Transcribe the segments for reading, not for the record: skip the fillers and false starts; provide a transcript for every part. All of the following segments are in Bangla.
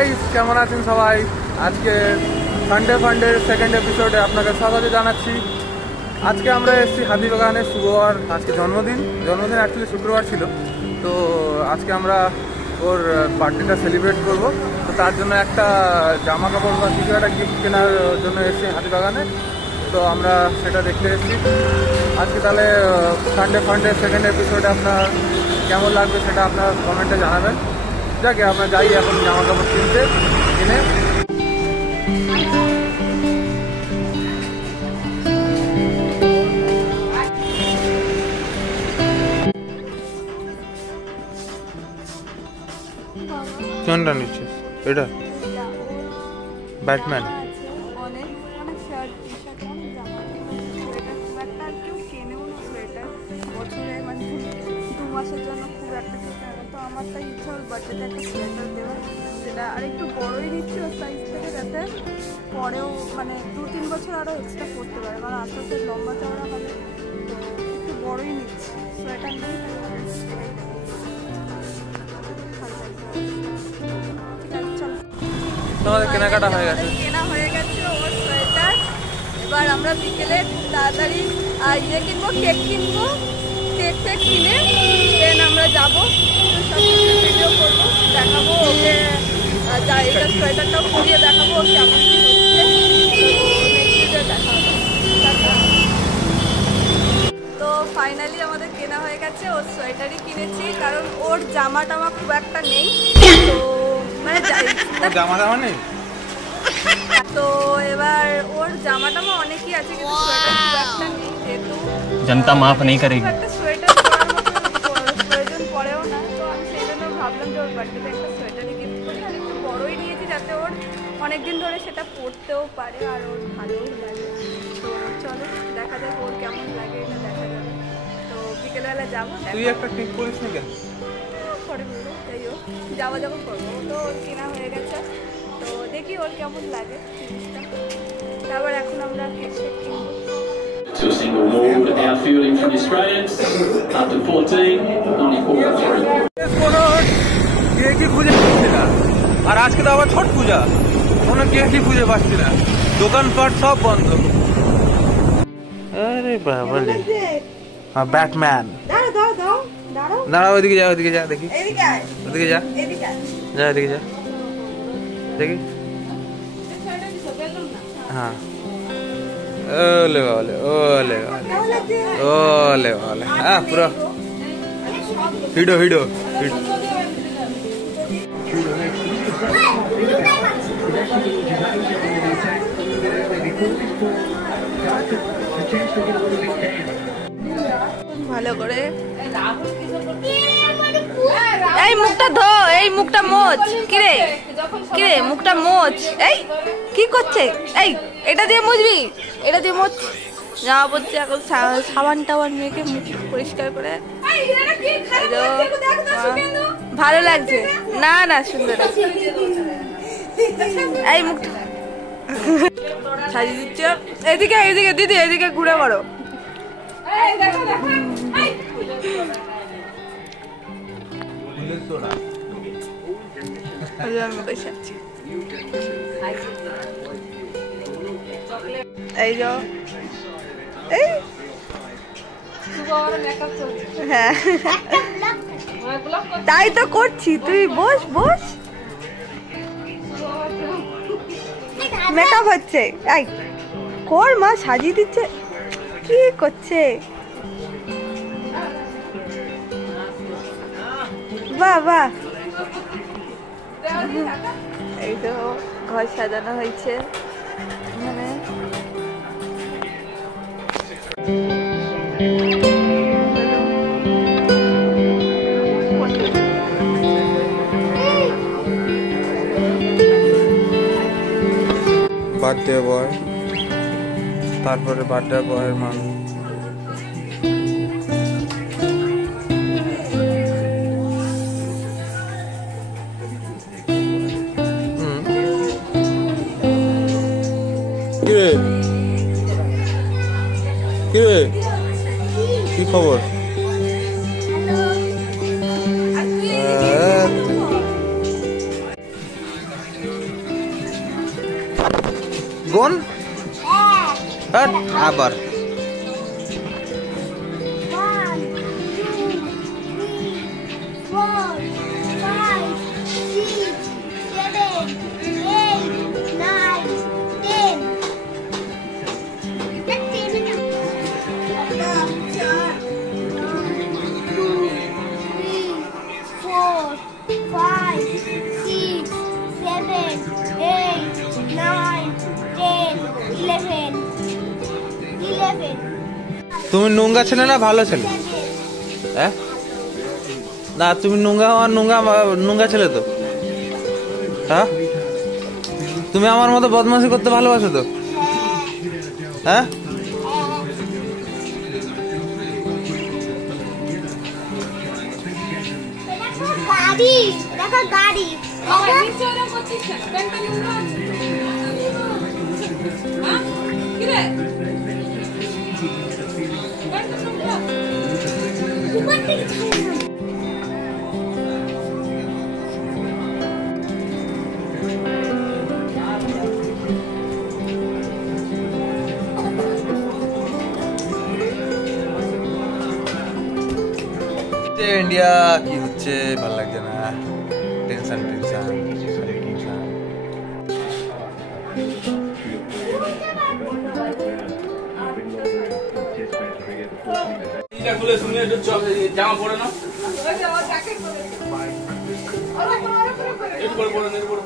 গাইস, কেমন আছেন সবাই? আজকে সানডে ফান্ডের সেকেন্ড এপিসোডে আপনাকে স্বাগত জানাচ্ছি। আজকে আমরা এসেছি হাতিবাগানে। শুভর আজকে জন্মদিন অ্যাকচুয়ালি শুক্রবার ছিল, তো আজকে আমরা ওর বার্থডেটা সেলিব্রেট করব। তো তার জন্য একটা জামা কাপড় বা কিছু একটা গিফট কেনার জন্য এসেছি হাতিবাগানে। তো আমরা সেটা দেখতে এসেছি আজকে। তাহলে সানডে ফান্ডের সেকেন্ড এপিসোডে আপনার কেমন লাগবে সেটা আপনার কমেন্টে জানাবেন। যাকে আমরা যাই এখন জামা কাপড় কিনতে। কিনে কোনটা নিচ্ছিস? এটা ব্যাটম্যান। মাসের জন্য খুব একটা কিছু না, তো আমার তাই ইচ্ছা হল বাচ্চাটা একটা সোয়েটার দেওয়ার, যেটা আর একটু বড়ই নিচ্ছি ওর সাইজ থেকে, যাতে পরেও মানে 2-3 বছর আরও এক্সট্রা করতে পারে, কারণ আস্তে আস্তে লম্বা চওড়া হবে। তো একটু বড়ই নিচ্ছি, সোয়েটার নেই। তোমাদের কেনাকাটা হয়ে গেছে? কেনা হয়ে গেছে ওর সোয়েটার। এবার আমরা বিকেলে তাড়াতাড়ি কিনবো, কেক কিনবো। কেক কিনে দেন আমরা যাবো, সব ভিডিও করবো, দেখাবো ওকে। এটা সোয়েটারটাও পরিয়ে দেখাবো ও কেমন কি হচ্ছে। নেক্সট ভিডিও দেখা হবে। তো ফাইনালি আমাদের কেনা হয়ে গেছে। ওর সোয়েটারই কিনেছি, কারণ ওর জামা টামা খুব একটা নেই। তো মানে জামা টামা নেই, তো এবার ওর জামা টামা অনেকই আছে, কিন্তু সোয়েটার খুব একটা নেই, যেহেতু जनता माफ नहीं करेगी। একটা সোয়েটার পরার মতো প্রয়োজন পড়েও না। তো আমি সেই জন্য ভাবলাম যে ওর বার্থডেতে একটা সোয়েটারই গিফট করি, আর একটু বড়ই নিয়েছি, যাতে ওর অনেকদিন ধরে সেটা পরতেও পারে আর ওর ভালোও লাগে। তো চলো দেখা যাক ওর কেমন লাগে, এটা দেখা যাবে। তো বিকেলবেলা যাবো। তুই একটা ঠিক করিস না কেন? পরে বলবো, যাই হোক যাবো করবো। তো ওর কেনা হয়ে গেছে, তো দেখি ওর কেমন লাগে জিনিসটা। তারপর এখন আমরা কেক কিনবো। To a single move outfielding from the Australians after 14, 94 কেকই খুঁজে পাচ্ছি না। আর আজকে তো আবার ছট পূজা, কোনো কেকই খুঁজে পাচ্ছি না, দোকানপাট সব বন্ধ। আরে বাবা রে, ব্যাটম্যান। দাঁড়া, ওইদিকে যা, ওইদিকে যা, দেখি ওইদিকে যা, যা এদিকে যা, দেখি। হ্যাঁ, ওলে ওলে ওলে ওলে ওলে, হ্যাঁ পুরো হিডো হিডো হিডো। ভালো করে এই মুখটা ধো, এই মুখটা মোচ। কিরে কিরে মুখটা মোচ। এই কি করছে? এই এটা দিয়ে মুছবি, এটা দিয়ে মোচ। জামা পড়ছে এখন, সাবান টাবান মেখে মুখ পরিষ্কার করে। ভালো লাগছে না? না সুন্দর। এই মুখটা সাজিয়ে দিচ্ছে। এদিকে এদিকে দিদি, এদিকে ঘুরে পড়ো। এই যাও, হ্যাঁ তাই তো করছি। তুই বস বস, মেকআপ হচ্ছে। এই কর, মা সাজিয়ে দিচ্ছে। কি করছে? বাহ বাহ, এই তো ঘর সাজানো হয়েছে। মানে বার্থডে বয়, তারপরে বার্থডে বয়ের মানুষ। কি খবর? গোন আবার তুমি নোংরা ছেলে না ভালো ছেলে? হ্যাঁ না তুমি নোংরা ছেলে তো? হ্যাঁ তুমি আমার মতো বদমাশি করতে ভালোবাসো তো? হ্যাঁ গাড়ি দেখো গাড়ি इंडिया की হচ্ছে ভালো লাগছে না টেনশন টেনশন টেনশন এটা খুলে শুনে একটু জামা পরে না একটু পরে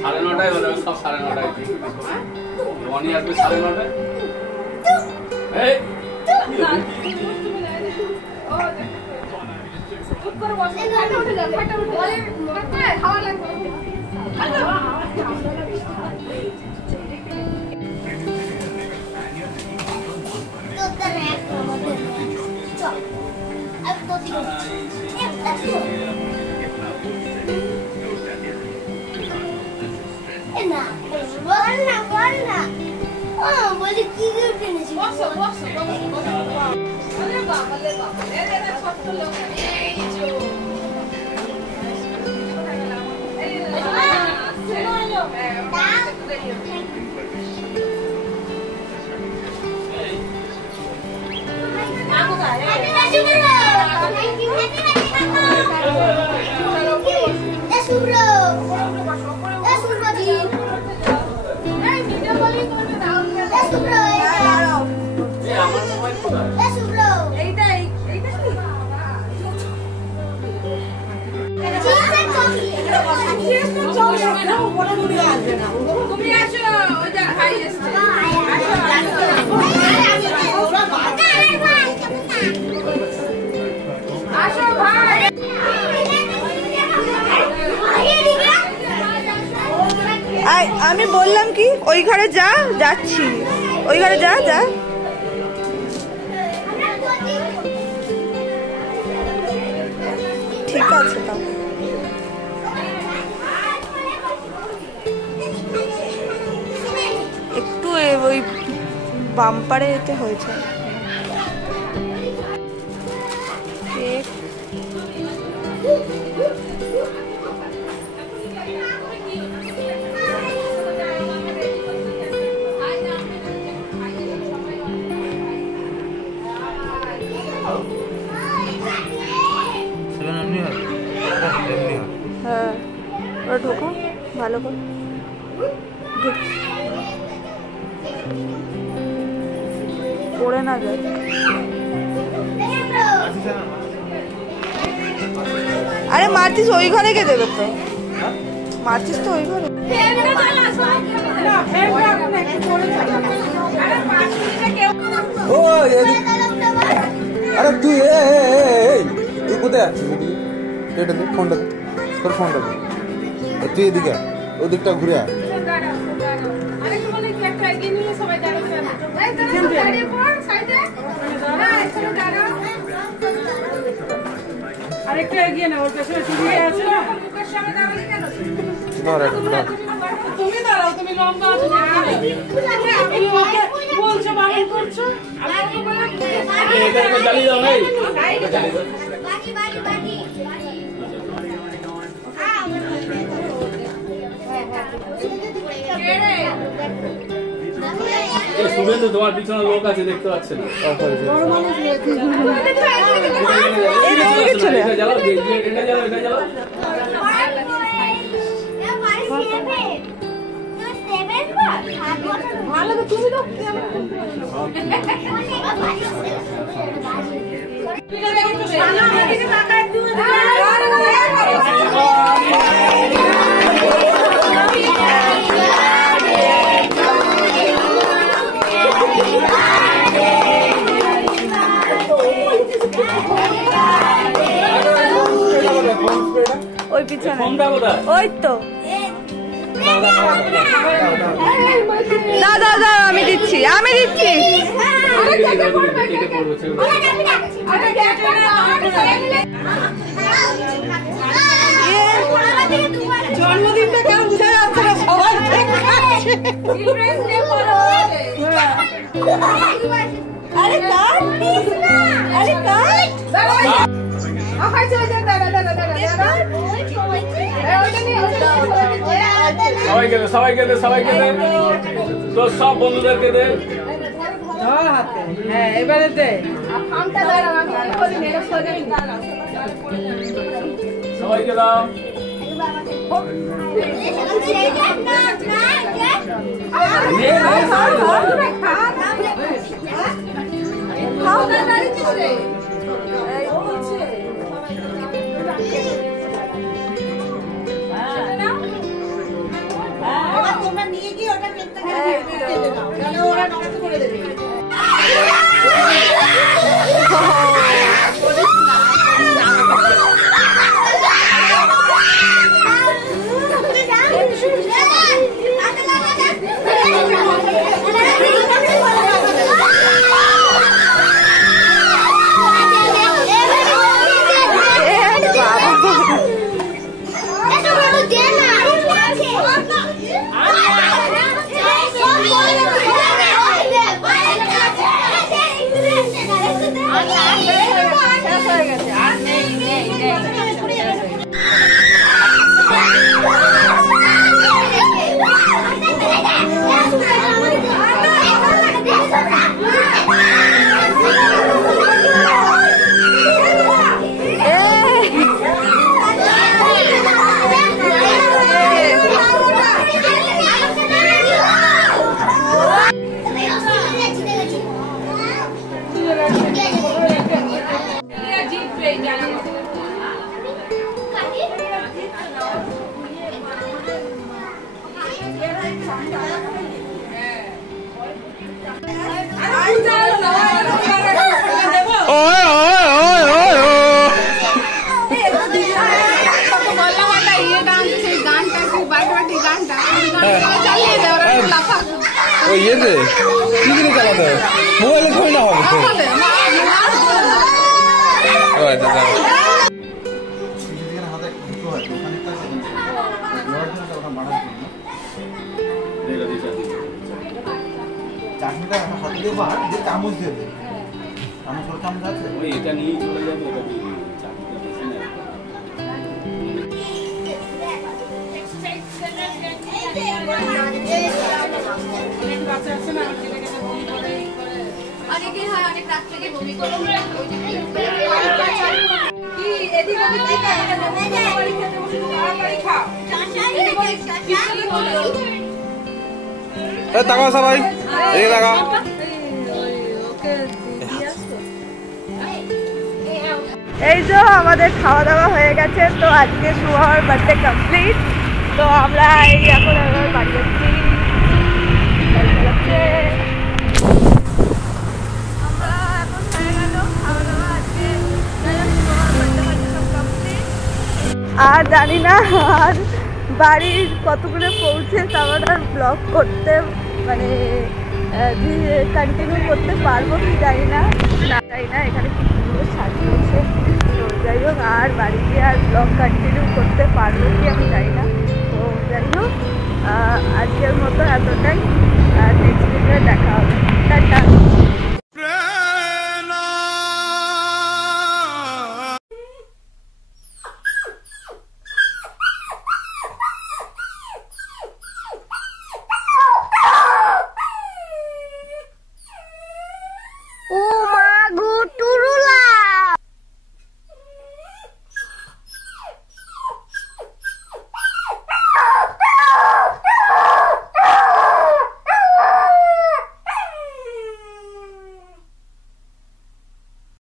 সাড়ে নটায় হলে সব সাড়ে নটায় মনি আসবে সাড়ে নটায় আমি বললাম কি ওই ঘরে যা, যাচ্ছি ওই ঘরে যা যা। ঠিক আছে তাও একটু ওই বাম্পারে এতে হয়েছে। হ্যাঁ ওরা ঢোকো ভালো করে পড়ে না যায়। আরে মারছিস ওই ঘরে কে দেবে তো, মারছিস তো ওই ঘরে। আরে তুই তুই কোথায় আছিস? এটা দেখ ফোনটা, তোর ফোনটা দে, তুই এদিকে ওই দিকটা ঘুরে আয়। আরেকটা এগিয়ে না, ওর পেছনে টিভি আছে না, ধর এটা ধর। তুমি দাঁড়াও, তুমি লম্বা আছো, আমি ওকে বলবো বলছো বারণ করছো এটা জ্বালিয়ে দাও এই বাড়ি বাড়ি বাড়ি শুভেন্দু তোমার পিছনে লোক আছে দেখতে পাচ্ছেন ভালো তো তুমি তো ওই পিছনে ওই তো দাদা দাদা আমি দিচ্ছি জন্মদিনটা কেউ বুঝে যাচ্ছে না সবাই আরে কাট আরে কাট সবাইকে দে তো সব বন্ধুদেরকে দে হ্যাঁ এবারে দে সবাইকে দাও তোমরা নিয়ে গিয়ে ওটা ওরা নষ্ট করে দেবে ইয়েতে কি করে চালাতে হবে মোবাইলে ছবি না হবে চাটনিটা হাতে দেবো আর যে চামচ দিয়ে দেবে চামচ চামচ আছে ওই এটা নিয়ে চলে যাবে এটা দিয়ে চাটনিটা বেশি না অনেকে হয় অনেক রাত থেকে বমি করে তাকাও সবাই এদিকে তাকাও এই যে আমাদের খাওয়া দাওয়া হয়ে গেছে তো আজকে শুভর বার্থডে কমপ্লিট তো আমরা এই এখন বাড়ি যাচ্ছি আর জানি না আর বাড়ির কতগুলো পৌঁছে তারপর আর ব্লগ করতে মানে কন্টিনিউ করতে পারবো কি জানি না এখানে কি সুন্দর সাজিয়েছে তো যাই হোক আর বাড়ি গিয়ে আর ব্লগ কন্টিনিউ করতে পারবো কি আমি জানি না তো যাই হোক আজকের মতো এতটাই নেক্সট ভিডিও দেখা হবে। টাটা।